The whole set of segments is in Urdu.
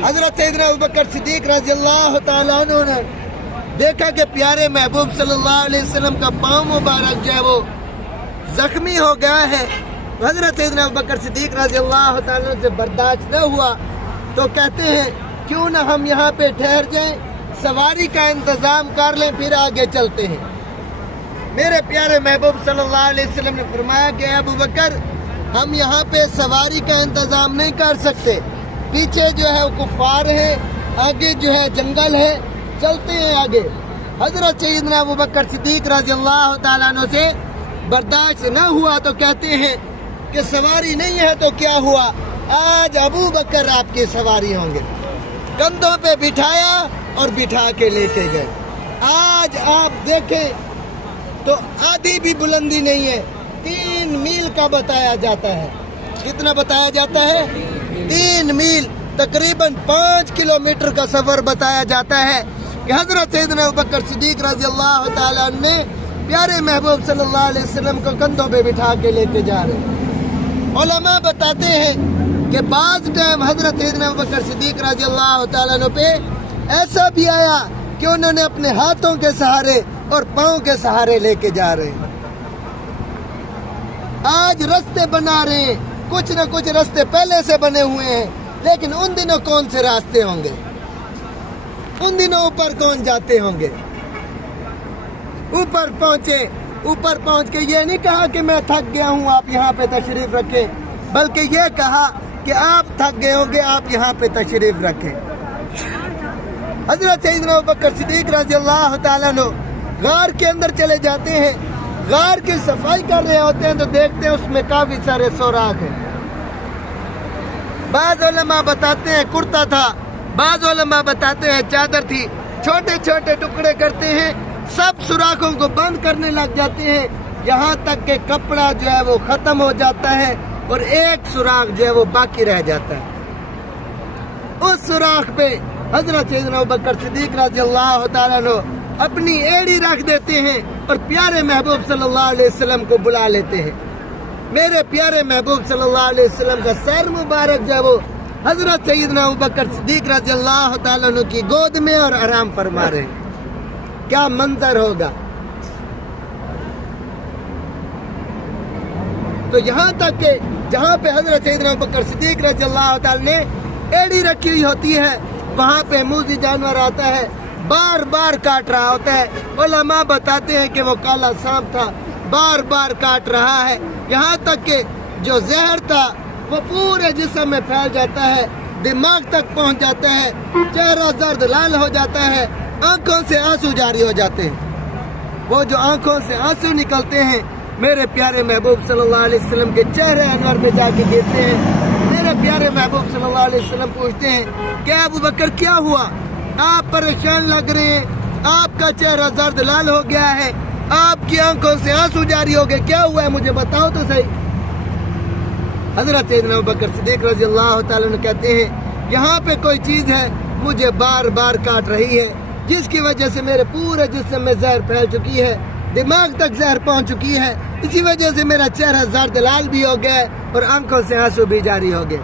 حضرت سیدنا ابوبکر صدیق رضی اللہ تعالیٰ عنہ نے دیکھا کہ پیارے محبوب صلی اللہ علیہ وسلم کا پاؤں مبارک جو ہے وہ زخمی ہو گیا ہے. حضرت سیدنا ابوبکر صدیق رضی اللہ تعالیٰ عنہ سے برداشت نہ ہوا تو کہتے ہیں کیوں نہ ہم یہاں پہ ٹھہر جائیں, سواری کا انتظام کر لیں, پھر آگے چلتے ہیں. میرے پیارے محبوب صلی اللہ علیہ وسلم نے فرمایا کہ ابوبکر ہم یہاں پہ سواری کا انتظام نہیں کر سکتے, پیچھے جو ہے وہ کفار ہے, آگے جو ہے جنگل ہے, چلتے ہیں آگے. حضرت سیدنا ابوبکر صدیق رضی اللہ تعالیٰ عنہ سے برداشت نہ ہوا تو کہتے ہیں کہ سواری نہیں ہے تو کیا ہوا, آج ابوبکر آپ کی سواری ہوں گے. کندھوں پہ بٹھایا اور بٹھا کے لے کے گئے. آج آپ دیکھیں تو آدھی بھی بلندی نہیں ہے, 3 میل کا بتایا جاتا ہے. کتنا بتایا جاتا ہے؟ 3 میل, تقریباً 5 کلومیٹر کا سفر بتایا جاتا ہے کہ حضرت سیدنا ابوبکر صدیق رضی اللہ تعالیٰ عنہ نے پیارے محبوب صلی اللہ علیہ وسلم کو کندھوں پہ بٹھا کے لے کے جا رہے ہیں. علماء بتاتے ہیں کہ بعض ٹائم حضرت سیدنا ابوبکر صدیق رضی اللہ تعالیٰ عنہ پہ ایسا بھی آیا کہ انہوں نے اپنے ہاتھوں کے سہارے اور پاؤں کے سہارے لے کے جا رہے ہیں. آج راستے بنا رہے ہیں, کچھ نہ کچھ راستے پہلے سے بنے ہوئے ہیں, لیکن ان دنوں کون سے راستے ہوں گے؟ ان دنوں اوپر کون جاتے ہوں گے؟ اوپر پہنچے, اوپر پہنچ کے یہ نہیں کہا کہ میں تھک گیا ہوں آپ یہاں پہ تشریف رکھیں, بلکہ یہ کہا کہ آپ تھک گئے ہوں گے آپ یہاں پہ تشریف رکھیں. حضرت سیدنا ابوبکر صدیق رضی اللہ تعالیٰ عنہ غار کے اندر چلے جاتے ہیں. غار کی صفائی کر رہے ہوتے ہیں تو دیکھتے ہیں اس میں کافی سارے سوراخ ہیں. بعض علماء بتاتے ہیں کرتا تھا, بعض علماء بتاتے ہیں چادر تھی. چھوٹے چھوٹے ٹکڑے کرتے ہیں, سب سوراخوں کو بند کرنے لگ جاتے ہیں, یہاں تک کہ کپڑا جو ہے وہ ختم ہو جاتا ہے اور ایک سوراخ جو ہے وہ باقی رہ جاتا ہے. اس سوراخ پہ حضرت سیدنا ابوبکر صدیق رضی اللہ تعالیٰ عنہ اپنی ایڑی رکھ دیتے ہیں اور پیارے محبوب صلی اللہ علیہ وسلم کو بلا لیتے ہیں. میرے پیارے محبوب صلی اللہ علیہ وسلم کا سر مبارک جو ہے وہ حضرت سیدنا ابوبکر صدیق رضی اللہ تعالیٰ عنہ کی گود میں اور آرام فرما رہے ہیں. کیا منظر ہوگا. تو یہاں تک کہ جہاں پہ حضرت سیدنا ابوبکر صدیق رضی اللہ تعالیٰ نے ایڑی رکھی ہوئی ہوتی ہے, وہاں پہ موذی جانور آتا ہے, بار بار کاٹ رہا ہوتا ہے. علماء بتاتے ہیں کہ وہ کالا سانپ تھا, بار بار کاٹ رہا ہے, یہاں تک کہ جو زہر تھا وہ پورے جسم میں پھیل جاتا ہے, دماغ تک پہنچ جاتا ہے, چہرہ زرد لال ہو جاتا ہے, آنکھوں سے آنسو جاری ہو جاتے ہیں. وہ جو آنکھوں سے آنسو نکلتے ہیں میرے پیارے محبوب صلی اللہ علیہ وسلم کے چہرے انور میں جا کے گرتے ہیں. میرے پیارے محبوب صلی اللہ علیہ وسلم پوچھتے ہیں کہ ابوبکر کیا ہوا, آپ پریشان لگ رہے ہیں, آپ کا چہرہ زرد لال ہو گیا ہے, آپ کی آنکھوں سے آنسو جاری ہو گئے, کیا ہوا ہے مجھے بتاؤ تو صحیح. حضرت سیدنا ابوبکر صدیق رضی اللہ تعالیٰ عنہ کہتے ہیں یہاں پہ کوئی چیز ہے مجھے بار بار کاٹ رہی ہے, جس کی وجہ سے میرے پورے جسم میں زہر پھیل چکی ہے, دماغ تک زہر پہنچ چکی ہے, اسی وجہ سے میرا چہرہ زرد لال بھی ہو گیا ہے اور آنکھوں سے آنسو بھی جاری ہو گئے.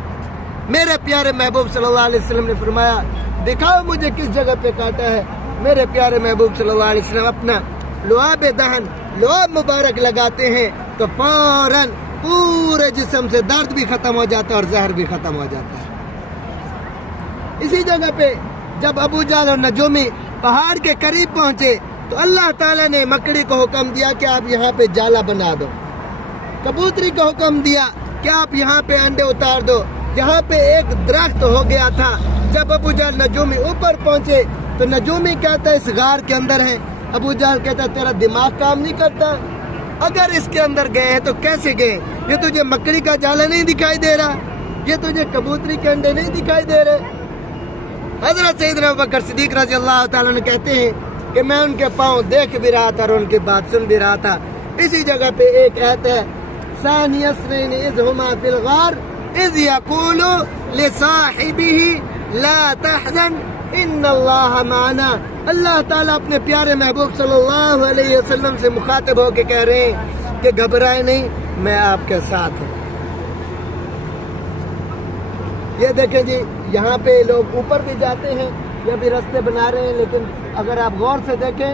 میرے پیارے محبوب صلی اللہ علیہ وسلم نے فرمایا دکھاؤ مجھے کس جگہ پہ کاٹا ہے. میرے پیارے محبوب صلی اللہ علیہ وسلم اپنا لعاب دہن, لعاب مبارک لگاتے ہیں تو فوراً پورے جسم سے درد بھی ختم ہو جاتا ہے اور زہر بھی ختم ہو جاتا ہے. اسی جگہ پہ جب ابو جہل اور نجومی پہاڑ کے قریب پہنچے تو اللہ تعالیٰ نے مکڑی کو حکم دیا کہ آپ یہاں پہ جالا بنا دو, کبوتری کو حکم دیا کہ آپ یہاں پہ انڈے اتار دو. یہاں پہ ایک درخت ہو گیا تھا. جب ابو جہل نجومی اوپر پہنچے تو نجومی کہتا ہے اس غار کے اندر ہے. ابو جہل کہتا ہے تیرا دماغ کام نہیں کرتا, اگر اس کے اندر گئے ہیں تو کیسے گئے؟ یہ تجھے مکڑی کا جالا نہیں دکھائی دے رہا, یہ تجھے کبوتری کے انڈے نہیں دکھائی دے رہے. حضرت سیدنا ابوبکر صدیق رضی اللہ تعالیٰ عنہ کہتے ہیں کہ میں ان کے پاؤں دیکھ بھی رہا تھا اور ان کی بات سن بھی رہا تھا. اسی جگہ پہ ایک آیت ہے ثانی اثنین اذ ہما فی الغار اذ یقول لصاحبہ لا تحزن ان اللہ معنا. اللہ تعالیٰ اپنے پیارے محبوب صلی اللہ علیہ وسلم سے مخاطب ہو کے کہہ رہے ہیں کہ گھبرائے نہیں, میں آپ کے ساتھ ہوں. یہ دیکھیں جی یہاں پہ لوگ اوپر بھی جاتے ہیں، یہ بھی راستے بنا رہے ہیں، لیکن اگر آپ غور سے دیکھیں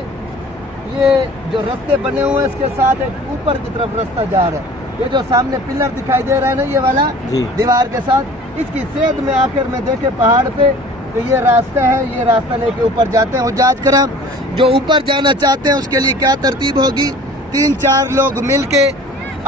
یہ جو راستے بنے ہوئے ہیں اس کے ساتھ ایک اوپر کی طرف راستہ جا رہا ہے۔ یہ جو سامنے پلر دکھائی دے رہا ہے نا یہ والا دیوار کے ساتھ، اس کی سیدھ میں آخر میں دیکھیں پہاڑ پہ تو یہ راستہ ہے، یہ راستہ لے کے اوپر جاتے ہیں حجاج کرام۔ جو اوپر جانا چاہتے ہیں اس کے لیے کیا ترتیب ہوگی، 3-4 لوگ مل کے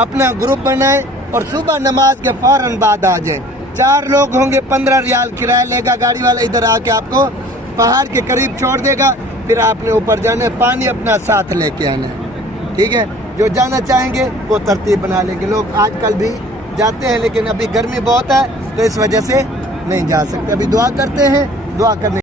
اپنا گروپ بنائیں اور صبح نماز کے فوراً بعد آ جائیں۔ 4 لوگ ہوں گے، 15 ریال کرایہ لے گا گاڑی والا، ادھر آ کے آپ کو پہاڑ کے قریب چھوڑ دے گا، پھر آپ نے اوپر جانا ہے، پانی اپنا ساتھ لے کے آنا ہے، ٹھیک ہے۔ جو جانا چاہیں گے وہ ترتیب بنا لیں گے۔ لوگ آج کل بھی جاتے ہیں لیکن ابھی گرمی بہت ہے تو اس وجہ سے نہیں جا سکتے۔ ابھی دعا کرتے ہیں، دعا کرنے